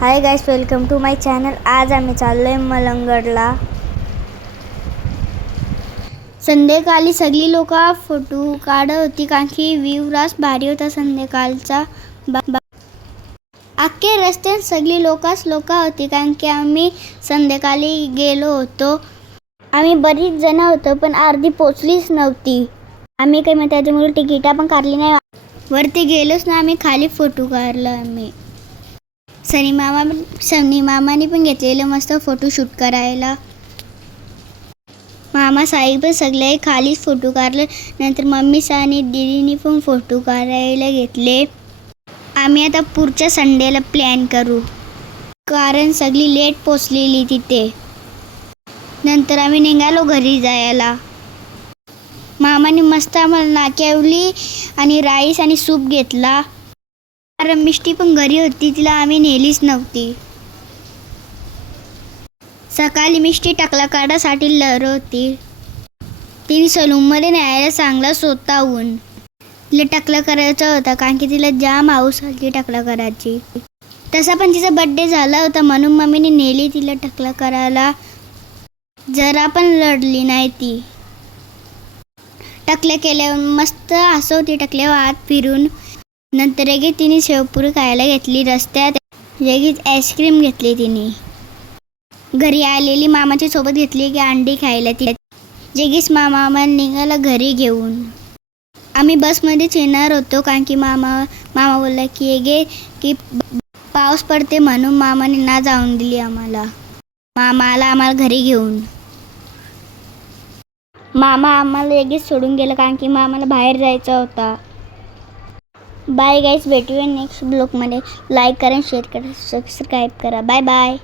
High guys, welcome to my channel. आज आम्ही चाललोय मलंगडला। संध्याकाळी सगळी लोक फोटो काढत होती कारण की व्ह्यू रास भारी होता संध्याकाळचा। अख्खे रस्त्यात सगळी लोक होती कारण की आम्ही संध्याकाळी गेलो होतो। आम्ही बरीच जण होतो पण अर्धी पोचलीच नव्हती। आम्ही काही मग त्याच्यामुळे तिकीटा पण काढली नाही, वरती गेलोच ना। आम्ही खाली फोटो काढला। आम्ही सनी मामाने पण घेतलेलं मस्त फोटोशूट करायला। मामा साई पण सगळे खाली फोटो काढले। नंतर मम्मी आणि दीदीने पण फोटो काढायला घेतले। आम्ही आता पुढच्या संडेला प्लॅन करू कारण सगळी लेट पोचलेली तिथे। नंतर आम्ही निघालो घरी जायला। मामाने मस्त आम्हाला नाचवली आणि राईस आणि सूप घेतला। कारण मिष्टी पण घरी होती, तिला आम्ही नेलीच नव्हती। सकाळी मिष्टी टकला काढासाठी लढत होती। तिने सलूनमध्ये न्यायला सांगला स्वतःहून। तिला टकला करायचा होता कारण की तिला जाम हाऊस आली टकला करायची। तसा पण तिचा बर्थडे झाला होता म्हणून मम्मीने नेली तिला टकला करायला। जरा पण लढली नाही ती। टकल्या केल्यावर मस्त हसवती टकल्यावर हात फिरून। नंतर एक तिने शेवपुरी खायला घेतली रस्त्यात। लगेच आईस्क्रीम घेतली तिने। घरी आलेली मामाच्या सोबत घेतली की अंडी खायला ती। जगीच मामा निघाला घरी घेऊन। आम्ही बसमध्येच येणार होतो कारण की मामा बोलला की पाऊस पडते म्हणून मामाने ना जाऊन दिली आम्हाला। आम्हाला घरी घेऊन। मामा आम्हाला लगेच सोडून गेला कारण की मामाला बाहेर जायचा होता। बाय गाईस, भेटूया नेक्स्ट ब्लॉगमध्ये। लाईक करा, शेअर करा, सबस्क्राईब करा। Bye bye.